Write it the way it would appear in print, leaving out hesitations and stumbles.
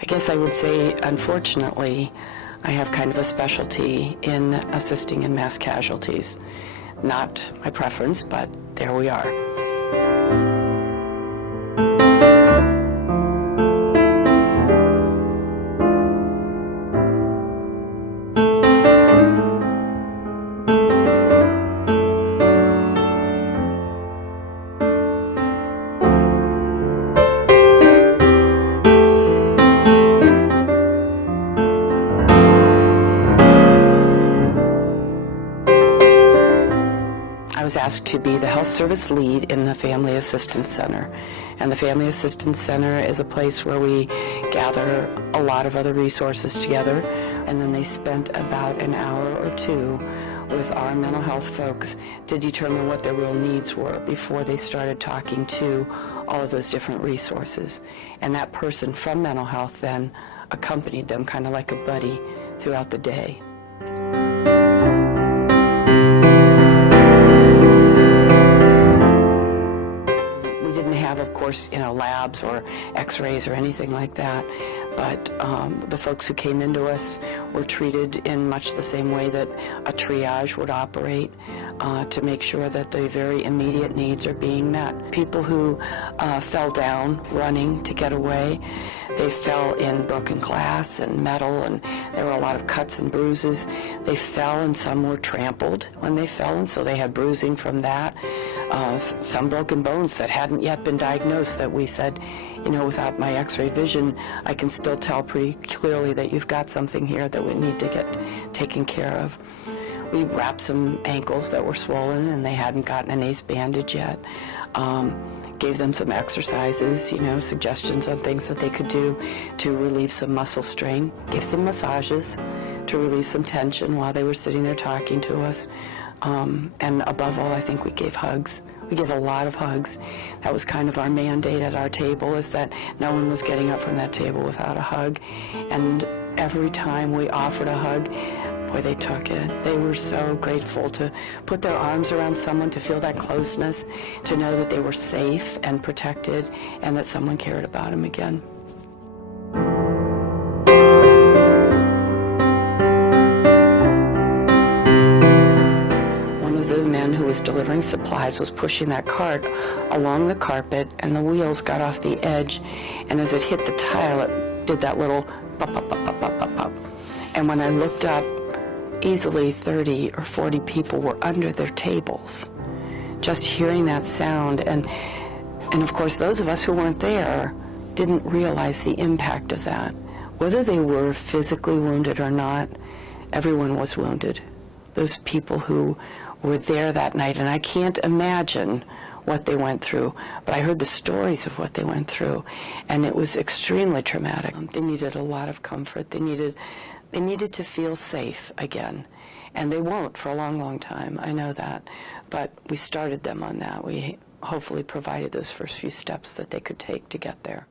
I guess I would say, unfortunately, I have kind of a specialty in assisting in mass casualties. Not my preference, but there we are. I was asked to be the health service lead in the Family Assistance Center. And the Family Assistance Center is a place where we gather a lot of other resources together. And then they spent about an hour or two with our mental health folks to determine what their real needs were before they started talking to all of those different resources. And that person from mental health then accompanied them kind of like a buddy throughout the day. Of course, labs or x-rays or anything like that, but the folks who came into us were treated in much the same way that a triage would operate, to make sure that the very immediate needs are being met. People who fell down running to get away, they fell in broken glass and metal, and there were a lot of cuts and bruises. They fell, and some were trampled when they fell, and so they had bruising from that. Some broken bones that hadn't yet been diagnosed, that we said, without my x-ray vision, I can still tell pretty clearly that you've got something here that we need to get taken care of. We wrapped some ankles that were swollen and they hadn't gotten an ace bandage yet. Gave them some exercises, suggestions on things that they could do to relieve some muscle strain. Gave some massages to relieve some tension while they were sitting there talking to us. And above all, I think we gave hugs. We gave a lot of hugs. That was kind of our mandate at our table, is that no one was getting up from that table without a hug. And every time we offered a hug, boy, they took it. They were so grateful to put their arms around someone, to feel that closeness, to know that they were safe and protected, and that someone cared about them again. Who was delivering supplies was pushing that cart along the carpet, and the wheels got off the edge, and as it hit the tile, it did that little pop, pop, pop, pop, pop, pop, pop. And when I looked up, easily 30 or 40 people were under their tables, just hearing that sound. And of course, those of us who weren't there didn't realize the impact of that. Whether they were physically wounded or not, everyone was wounded. Those people who were there that night, and I can't imagine what they went through, but I heard the stories of what they went through, and it was extremely traumatic. They needed a lot of comfort. They needed to feel safe again, and they won't for a long, long time. I know that, but we started them on that. We hopefully provided those first few steps that they could take to get there.